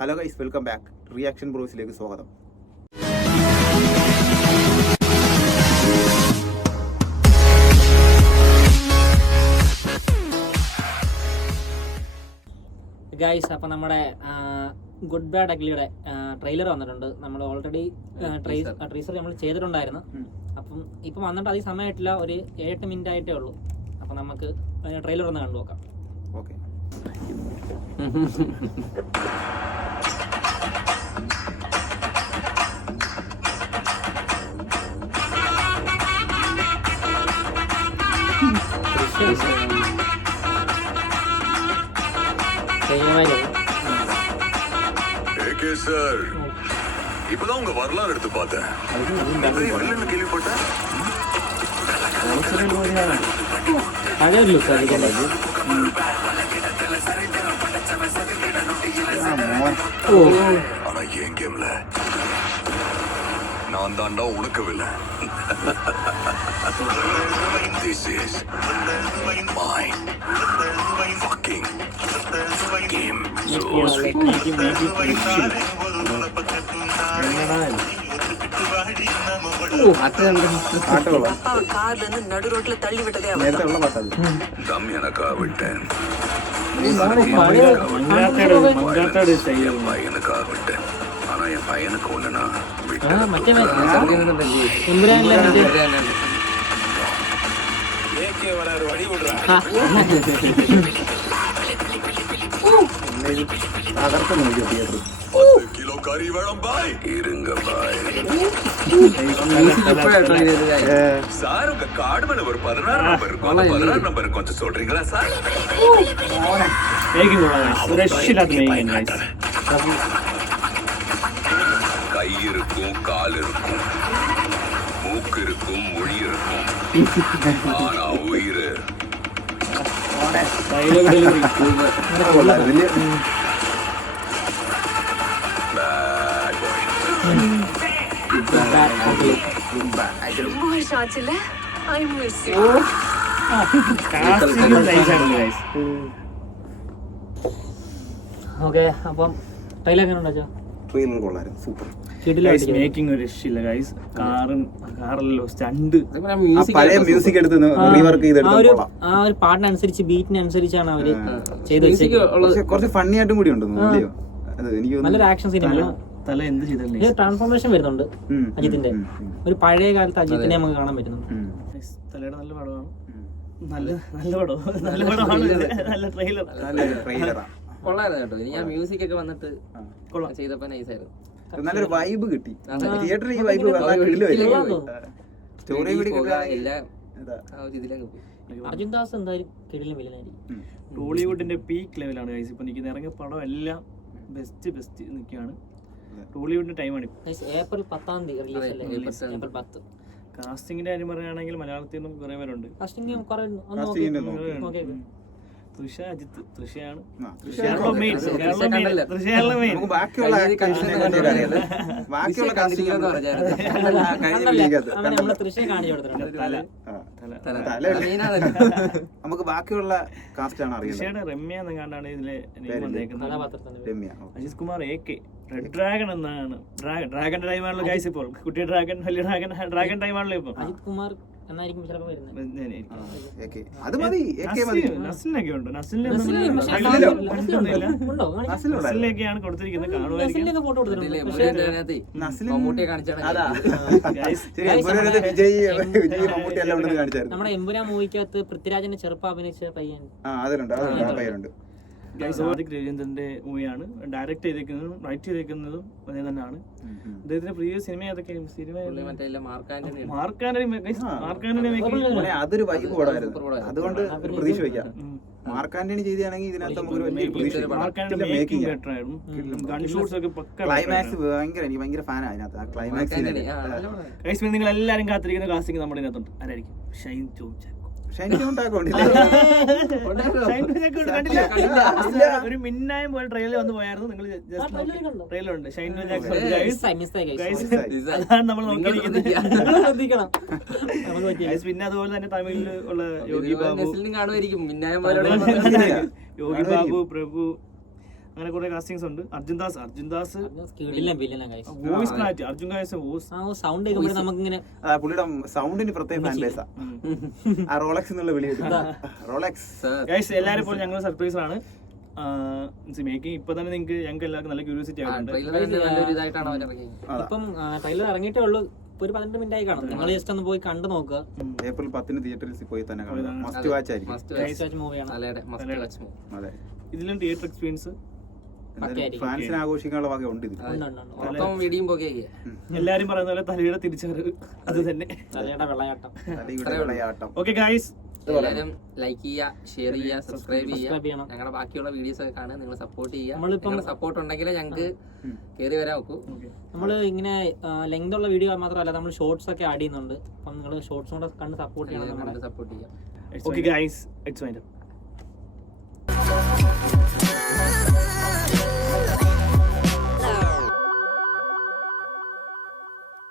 Hello guys, welcome back. Reaction ബ്രോസിലേക്ക് സ്വാഗതം. Guys, അപ്പം നമ്മുടെ ഗുഡ് ബാഡ് അഗ്ലിയുടെ ട്രെയിലർ വന്നിട്ടുണ്ട്. നമ്മൾ ഓൾറെഡി ട്രീസർ നമ്മൾ ചെയ്തിട്ടുണ്ടായിരുന്നു. അപ്പം ഇപ്പം വന്നിട്ട് അധികം സമയമായിട്ടില്ല, ഒരു 7-8 മിനിറ്റ് ആയിട്ടേ ഉള്ളൂ. അപ്പം നമുക്ക് ട്രെയിലർ ഒന്ന് കണ്ടു നോക്കാം. ഓക്കെ. சார், இப்பதான் உங்க வரலாறு எடுத்து பார்த்தேன். கேள்விப்பட்டேன். ஆனா என் கேம்ல நான் தாண்டா உனக்கவில்லை. This is my fucking game. So sweet. நடு ரோட்ல தள்ளி விட்டதே தம் எனக்கா விட்டேன், பையனுக்காக விட்டேன். ஆனா என் பையனுக்கு ஒண்ணுனா வழி விடுறா. 10 கிலோ கறி வேணும் பாய். இருங்க பாய். சார், உங்க கார்டு மேல ஒரு 16 நம்பர் இருக்கும். 16 நம்பர் கொஞ்சம் சொல்றீங்களா சார்? கை இருக்கும், கால் இருக்கும், மூக்கு இருக்கும், மொழி இருக்கும், ஆனா உயிர் ഓക്കെ, അപ്പം ട്രെയിലർ എങ്ങനെ ഉണ്ടാ? ട്രെയിലർ കൊള്ളായിരുന്നു, സൂപ്പർ. മേക്കിംഗ് ഒരു രക്ഷയില്ല ഗൈസ്. കാറല്ലോ സ്റ്റണ്ട്, പഴയ മ്യൂസിക് എടുത്ത് റീവർക്ക് ചെയ്തെടുത്ത് ആ ഒരു പാട്ടിനനുസരിച്ച് ബീറ്റിനനുസരിച്ചാണ് അവര് ചെയ്ത് വെച്ചേക്കുന്നത്. കുറച്ച് ഫണ്ണി ആയിട്ടും കൂടി ഉണ്ടെന്ന്. എനിക്ക് നല്ലൊരു ആക്ഷൻ സിനിമ. തല എന്ത് ചെയ്തല്ലേ, ട്രാൻസ്ഫോർമേഷൻ വരുന്നുണ്ട് അജിത്തിന്റെ. ഒരു പഴയ കാലത്ത് അജിത്തിനെ നമുക്ക് കാണാൻ പറ്റുന്നുണ്ട്. തലയുടെ നല്ല പടമാണ്, നല്ല പടമാണ്, നല്ല ട്രെയിലർ. കൊള്ളായിരുന്നു കേട്ടോ. ഞാൻ മ്യൂസിക് ഒക്കെ വന്നിട്ട് ചെയ്തപ്പോ നൈസായിരുന്നു. നല്ലൊരു വൈബ് കിട്ടി തിയേറ്ററിൽ. ഈ വൈബ് സ്റ്റോറി കൂടി അർജുൻ ദാസ് എന്തായാലും കിടിലൻ വില്ലനായിരിക്കും. ടോളിവുഡിന്റെ പീക്ക് ലെവലാണ് ഗൈസ് ഇപ്പൊ നിൽക്കുന്നത്. ഇറങ്ങിയ പടം എല്ലാം ബെസ്റ്റ് നിൽക്കുകയാണ്. ടോളിവുഡിന്റെ ടൈമാണ് ഏപ്രിൽ 10 റിലീസ് അല്ലേ? ഏപ്രിൽ 10. കാസ്റ്റിംഗിന്റെ കാര്യം പറയുകയാണെങ്കിൽ മലയാളത്തിൽ നിന്നും കുറെ പേരുണ്ട്. തൃഷ, അജിത്ത്, തൃഷയാണ് മെയിൻ. നമുക്ക് ബാക്കിയുള്ള കാസ്റ്റ് ആണ് അറിയുന്നത്. രമ്യ എന്ന് കണ്ടാണ് ഇതിലെ Ajith Kumar AK red dragon എന്നാണ്. ഡ്രാഗൺ ടൈമാണല്ലോ ഗൈസ് ഇപ്പോൾ. കുട്ടി ഡ്രാഗൺ, വലിയ ഡ്രാഗൺ ടൈമാണല്ലോ ഇപ്പൊ. അജിത് കുമാർ എന്നായിരിക്കും ചിലപ്പോൾ വരുന്നത്. നസ്ലിലേക്കാണ് കൊടുത്തിരിക്കുന്നത്. നമ്മുടെ എമ്പുരാൻ മൂവിക്കകത്ത് പൃഥ്വിരാജിന്റെ ചെറുപ്പം അഭിനയിച്ച പയ്യൻ. രവീന്ദ്രന്റെ മൂവിയാണ്. ഡയറക്ട് ചെയ്തേക്കുന്നതും റൈറ്റ് ചെയ്തേക്കുന്നതും അതേ തന്നെയാണ്. അദ്ദേഹത്തിന്റെ പ്രീവിയസ് സിനിമ ഏതൊക്കെ? അതൊരു വൈബ് പടമായിരുന്നു, അതുകൊണ്ട് പ്രതീക്ഷ വയ്ക്കാം. മാർക്ക് ആന്റണി ചെയ്താണെങ്കിൽ ഇതിനകത്ത് ക്ലൈമാക്സ് എനിക്ക് ഭയങ്കര ഫാനാണ് അതിനകത്ത്. ആ ക്ലൈമാക്സ് നിങ്ങൾ എല്ലാരും കാത്തിരിക്കുന്ന കാസ്റ്റിംഗ് നമ്മുടെ ഇതിനകത്തുണ്ട്. ആരായിരിക്കും? ഷൈൻ ടോം ചാക്കോ. ഒരു മിന്നായം പോലെ ട്രെയിലർ വന്ന് പോയായിരുന്നു. നിങ്ങൾ ട്രെയിലർ ഉണ്ട്, ഷൈൻ ടോം ജാക്സൺ. നമ്മൾ നോക്കിയിരിക്കുന്നത്. പിന്നെ അതുപോലെ തന്നെ തമിഴിൽ ഉള്ള യോഗി ബാബു, പ്രഭു, അങ്ങനെ കുറെ കാസ്റ്റിംഗ്സ് ഉണ്ട്. Arjun Das voice clarity, Arjun Das voice sound കേൾക്കുമ്പോൾ നമുക്കിങ്ങനെ പുള്ളിയുടെ സൗണ്ടിന് പ്രത്യേക ഫാൻ ബേസാ. ആ റോളക്സ് എന്നുള്ള വിളി റോളക്സ്. ഗൈസ് എല്ലാരും ഇപ്പോൾ ഞങ്ങൾ സർപ്രൈസ് ആണ് മേക്കിംഗ്. ഇപ്പൊ തന്നെ ഞങ്ങൾക്ക് എല്ലാവർക്കും നല്ല ക്യൂരിയോസിറ്റി ആയിട്ടുണ്ട്. നല്ലൊരു ഇതായിട്ടാണ് അവർ ഇറങ്ങിയത്. ഇപ്പം ട്രെയിലർ ഇറങ്ങിയിട്ടേ ഉള്ളൂ, ഒരു 18 മിനിറ്റ് ആയി കാണും. നിങ്ങൾ ജസ്റ്റ് ഒന്ന് പോയി കണ്ടു നോക്കുക. ഏപ്രിൽ 10 തിയേറ്ററിൽ പോയി തന്നെ കാണുക. മസ്റ്റ് വാച്ച് ആയിരിക്കും. മൂവിയാണ്. അതെ, ഇതിലും തിയേറ്റർ എക്സ്പീരിയൻസ് ഫാൻസിനെ ആഘോഷിക്കാനുള്ള വക ഉണ്ട് ഇതിൽ. വീഡിയോ പോകെ എല്ലാരും പറയുന്ന പോലെ തലയുടെ തിരിച്ചറിവ് അത് തന്നെ. തലയുടെ വിളയാട്ടം. തലയുടെ വിളയാട്ടം. ഓക്കെ ഗൈസ്, എല്ലാവരും ലൈക്ക് ചെയ്യുക, ഷെയർ ചെയ്യുക, സബ്സ്ക്രൈബ് ചെയ്യുക. ഞങ്ങളുടെ ബാക്കിയുള്ള വീഡിയോസ് ഒക്കെ കാണുക, നിങ്ങൾ സപ്പോർട്ട് ചെയ്യുക. സപ്പോർട്ട് ഉണ്ടെങ്കിൽ ഞങ്ങൾക്ക് കയറി വരാൻ നോക്കൂ. നമ്മൾ ഇങ്ങനെ ലെങ്ത് ഉള്ള വീഡിയോ മാത്രമല്ല, നമ്മൾ ഷോർട്സ് ഒക്കെ ആഡ് ചെയ്യുന്നുണ്ട്. അപ്പം നിങ്ങൾ ഷോർട്സ് കൂടെ കണ്ട് സപ്പോർട്ട് ചെയ്യണം. സപ്പോർട്ട് ചെയ്യാം. Okay guys, it's my